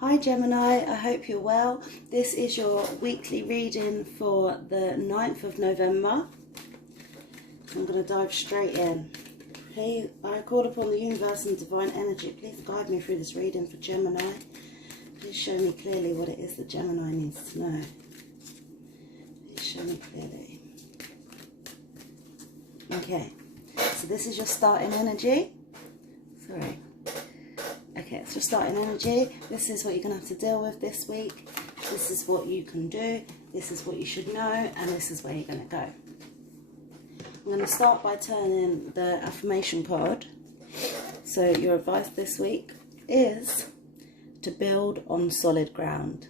Hi Gemini, I hope you're well. This is your weekly reading for the 9th of November. I'm going to dive straight in. Please, I call upon the universe and divine energy. Please guide me through this reading for Gemini. Please show me clearly what it is that Gemini needs to know. Please show me clearly. Okay, so this is your starting energy. Sorry. Okay, it's your starting energy. This is what you're going to have to deal with this week. This is what you can do. This is what you should know. And this is where you're going to go. I'm going to start by turning the affirmation card. So your advice this week is to build on solid ground.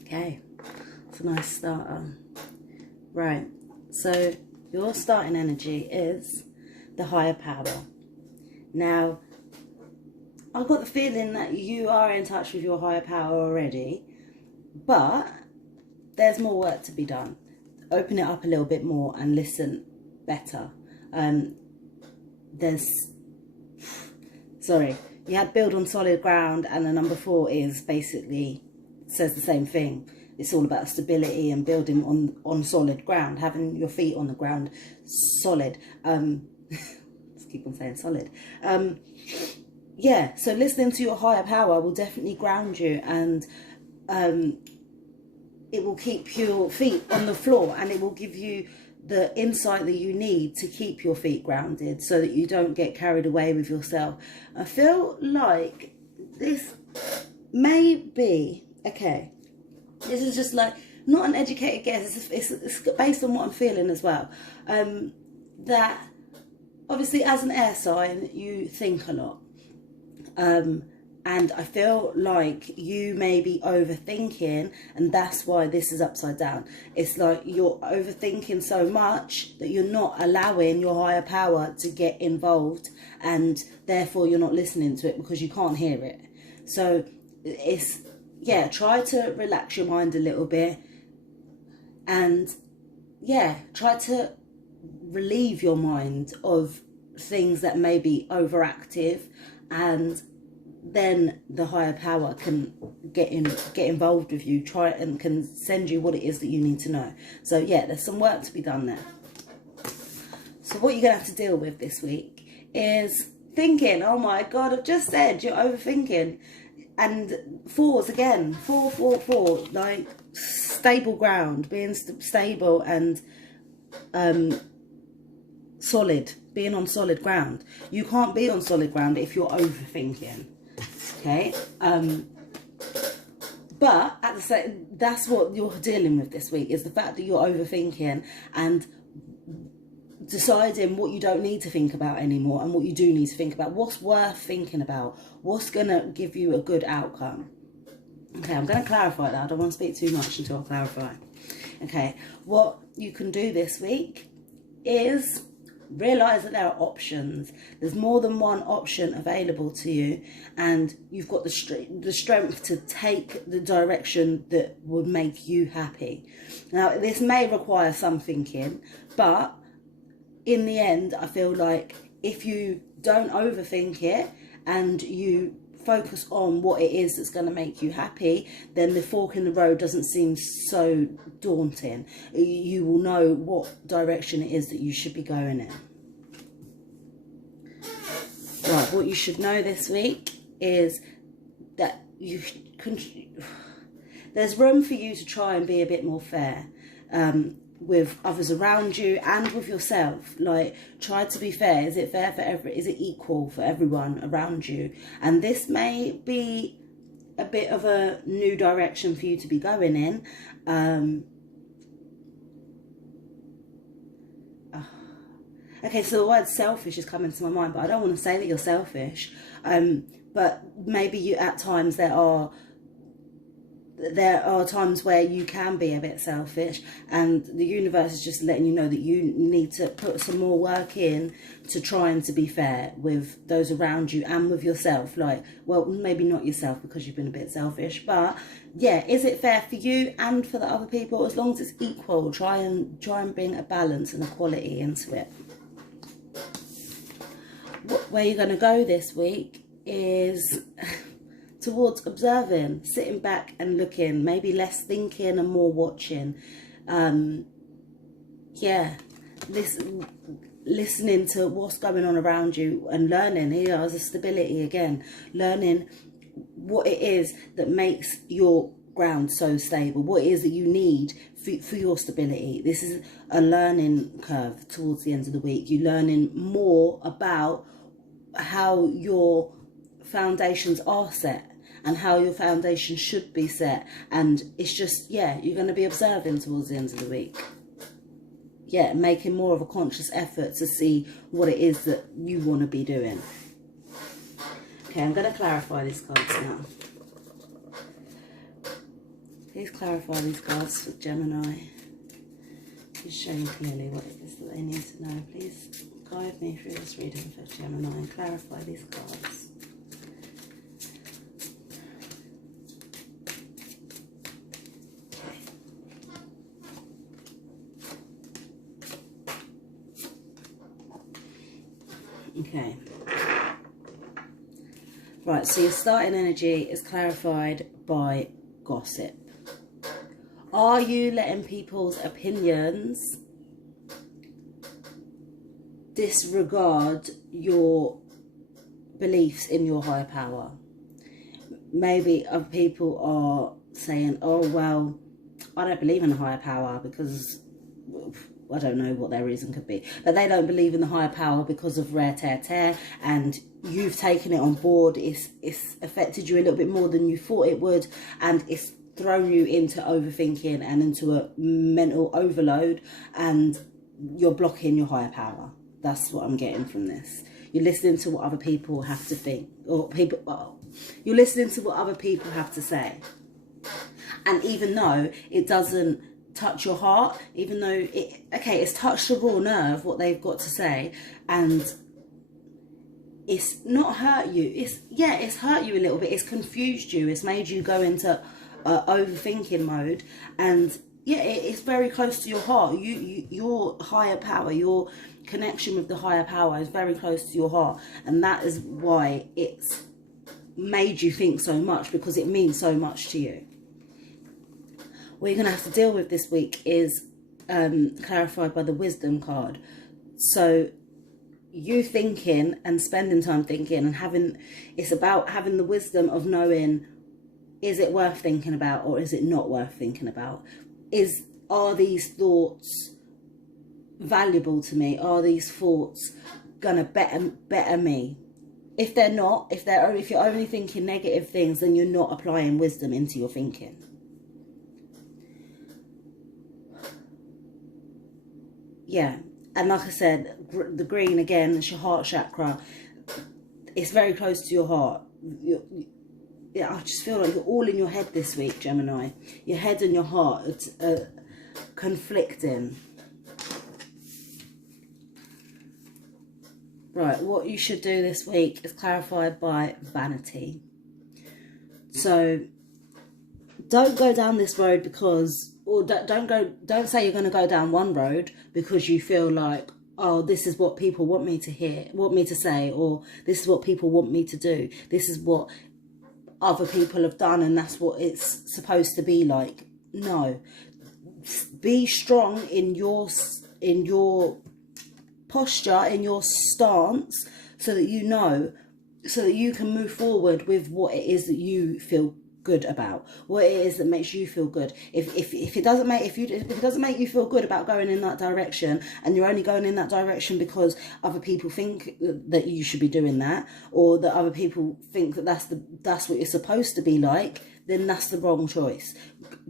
Okay, it's a nice starter. Right, so your starting energy is the higher power. Now, I've got the feeling that you are in touch with your higher power already, but there's more work to be done. Open it up a little bit more and listen better. You had build on solid ground, and the number 4 is basically says the same thing. It's all about stability and building on solid ground, having your feet on the ground solid. Let's keep on saying solid. Yeah, so listening to your higher power will definitely ground you, and it will keep your feet on the floor, and it will give you the insight that you need to keep your feet grounded so that you don't get carried away with yourself. I feel like this may be, okay, this is just like, not an educated guess, it's based on what I'm feeling as well. That obviously as an air sign, you think a lot. And I feel like you may be overthinking, and that's why this is upside down. It's like you're overthinking so much that you're not allowing your higher power to get involved, and therefore you're not listening to it because you can't hear it. So it's, yeah, try to relax your mind a little bit, and yeah, try to relieve your mind of things that may be overactive, and then the higher power can get involved with you, and can send you what it is that you need to know. So yeah, there's some work to be done there. So what you're gonna have to deal with this week is thinking, oh my god, I've just said you're overthinking. And 4s again, 4, like stable ground, being stable and solid, being on solid ground. You can't be on solid ground if you're overthinking. Okay, but at the same, that's what you're dealing with this week, is the fact that you're overthinking and deciding what you don't need to think about anymore and what you do need to think about. What's worth thinking about? What's gonna give you a good outcome? Okay, I'm going to clarify that. I don't want to speak too much until I clarify. Okay, what you can do this week is realise that there are options. There's more than one option available to you, and you've got the strength to take the direction that would make you happy. Now, this may require some thinking, but in the end, I feel like if you don't overthink it and you focus on what it is that's going to make you happy, then the fork in the road doesn't seem so daunting. You will know what direction it is that you should be going in. Right, what you should know this week is that there's room for you to try and be a bit more fair with others around you and with yourself. Like, try to be fair. Is it fair for is it equal for everyone around you? And this may be a bit of a new direction for you to be going in. Okay, so the word selfish is coming to my mind, but I don't want to say that you're selfish. But maybe you, at times, there are times where you can be a bit selfish, and the universe is just letting you know that you need to put some more work in to trying to be fair with those around you and with yourself. Like, well, maybe not yourself because you've been a bit selfish, but yeah, is it fair for you and for the other people? As long as it's equal, try and bring a balance and a quality into it. Where you're going to go this week is towards observing, sitting back and looking, maybe less thinking and more watching. Yeah, listening to what's going on around you and learning. Here is a stability again, learning what it is that makes your ground so stable, what it is that you need for your stability. This is a learning curve towards the end of the week. You're learning more about how your foundations are set and how your foundation should be set, and it's just, yeah, you're going to be observing towards the end of the week. Yeah, making more of a conscious effort to see what it is that you want to be doing. Okay, I'm going to clarify these cards now. Please clarify these cards for Gemini. Please show me clearly what it is that they need to know. Please guide me through this reading for Gemini and clarify these cards. Okay. Right, so your starting energy is clarified by gossip. Are you letting people's opinions disregard your beliefs in your higher power? Maybe other people are saying, oh, well, I don't believe in a higher power because I don't know what their reason could be, but they don't believe in the higher power because of rare tear, and you've taken it on board. It's affected you a little bit more than you thought it would, and it's thrown you into overthinking and into a mental overload, and you're blocking your higher power. That's what I'm getting from this. You're listening to what other people have to think, or you're listening to what other people have to say, and even though it doesn't touch your heart, even though it's touched a raw nerve what they've got to say, and it's not hurt you. It's hurt you a little bit. It's confused you. It's made you go into overthinking mode, and yeah, it's very close to your heart. Your higher power, your connection with the higher power is very close to your heart, and that is why it's made you think so much, because it means so much to you. What you're going to have to deal with this week is clarified by the wisdom card. So you thinking and spending time thinking and it's about having the wisdom of knowing, is it worth thinking about or is it not worth thinking about? Are these thoughts valuable to me? Are these thoughts going to better me? If they're not, if you're only thinking negative things, then you're not applying wisdom into your thinking. Yeah, and like I said, the green again, it's your heart chakra. It's very close to your heart. I just feel like you're all in your head this week, Gemini. Your head and your heart are conflicting. Right, what you should do this week is clarified by vanity. So don't go down this road don't say you're going to go down one road because you feel like, oh, this is what people want me to hear, want me to say, or this is what people want me to do. This is what other people have done and that's what it's supposed to be like. No. Be strong in your posture, in your stance, so that you can move forward with what it is that you feel good about, what it is that makes you feel good. If it doesn't make you feel good about going in that direction, and you're only going in that direction because other people think that you should be doing that, or that other people think that that's what you're supposed to be like, then that's the wrong choice.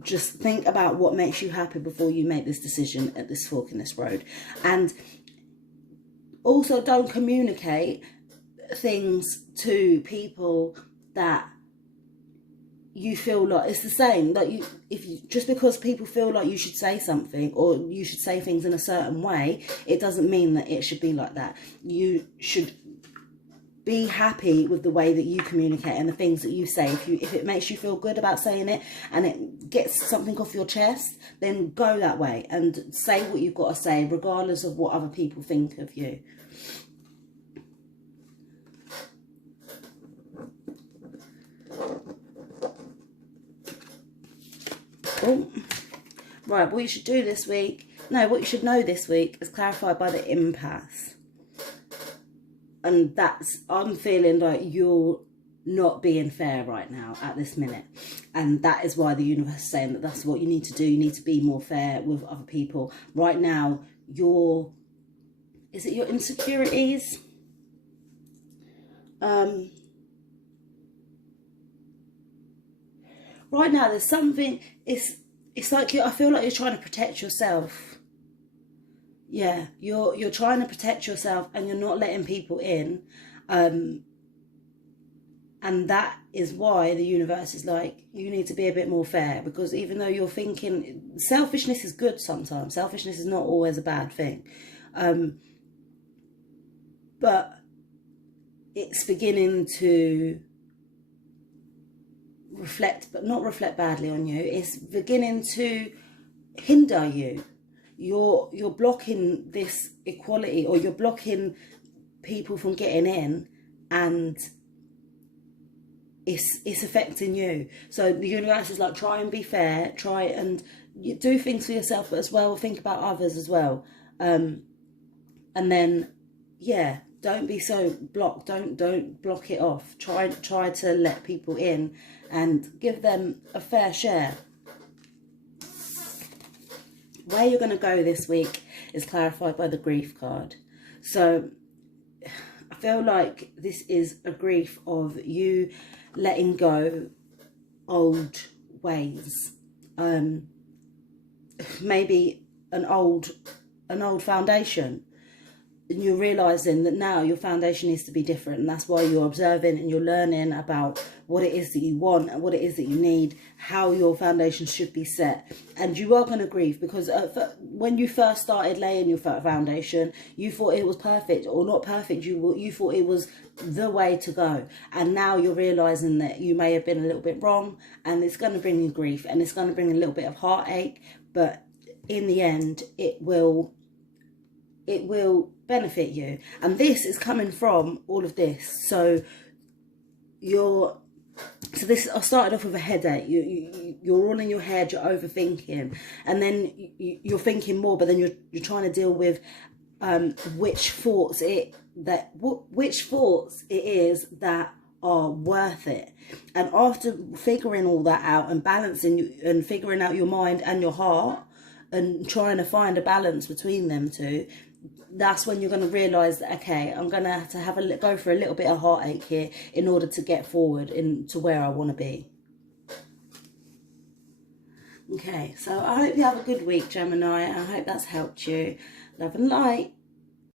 Just think about what makes you happy before you make this decision at this fork in this road. And also, don't communicate things to people that you feel like it's the same. Like just because people feel like you should say something or you should say things in a certain way, it doesn't mean that it should be like that. You should be happy with the way that you communicate and the things that you say. If it makes you feel good about saying it and it gets something off your chest, then go that way and say what you've got to say, regardless of what other people think of you. Oh, right, what you should do this week, no, what you should know this week is clarified by the empath. And that's, I'm feeling like you're not being fair right now at this minute. And that is why the universe is saying that that's what you need to do. You need to be more fair with other people. Right now, is it your insecurities? Right now, there's something, it's like I feel like you're trying to protect yourself. Yeah, you're trying to protect yourself and you're not letting people in. And that is why the universe is like, you need to be a bit more fair, because even though you're thinking, selfishness is good sometimes. Selfishness is not always a bad thing. But it's beginning to reflect, but not reflect badly on you. It's beginning to hinder you. You're blocking this equality, or you're blocking people from getting in, and it's affecting you. So the universe is like, try and be fair, try and do things for yourself, but as well think about others as well. And then, yeah, don't be so blocked. Don't block it off. Try to let people in and give them a fair share. Where you're going to go this week is clarified by the grief card. So I feel like this is a grief of you letting go old ways. Maybe an old foundation. And you're realising that now your foundation needs to be different, and that's why you're observing and you're learning about what it is that you want and what it is that you need, how your foundation should be set. And you are going to grieve, because when you first started laying your foundation, you thought it was perfect, or not perfect, you thought it was the way to go. And now you're realising that you may have been a little bit wrong, and it's going to bring you grief, and it's going to bring a little bit of heartache, but in the end it will benefit you. And this is coming from all of this. So this, I started off with a headache. You're all in your head, you're overthinking, and then you're thinking more, but then you're trying to deal with which thoughts it is that are worth it. And after figuring all that out and balancing and figuring out your mind and your heart and trying to find a balance between them two, that's when you're going to realise that, okay, I'm going to have to go for a little bit of heartache here in order to get forward into where I want to be. Okay, so I hope you have a good week, Gemini. I hope that's helped you. Love and light.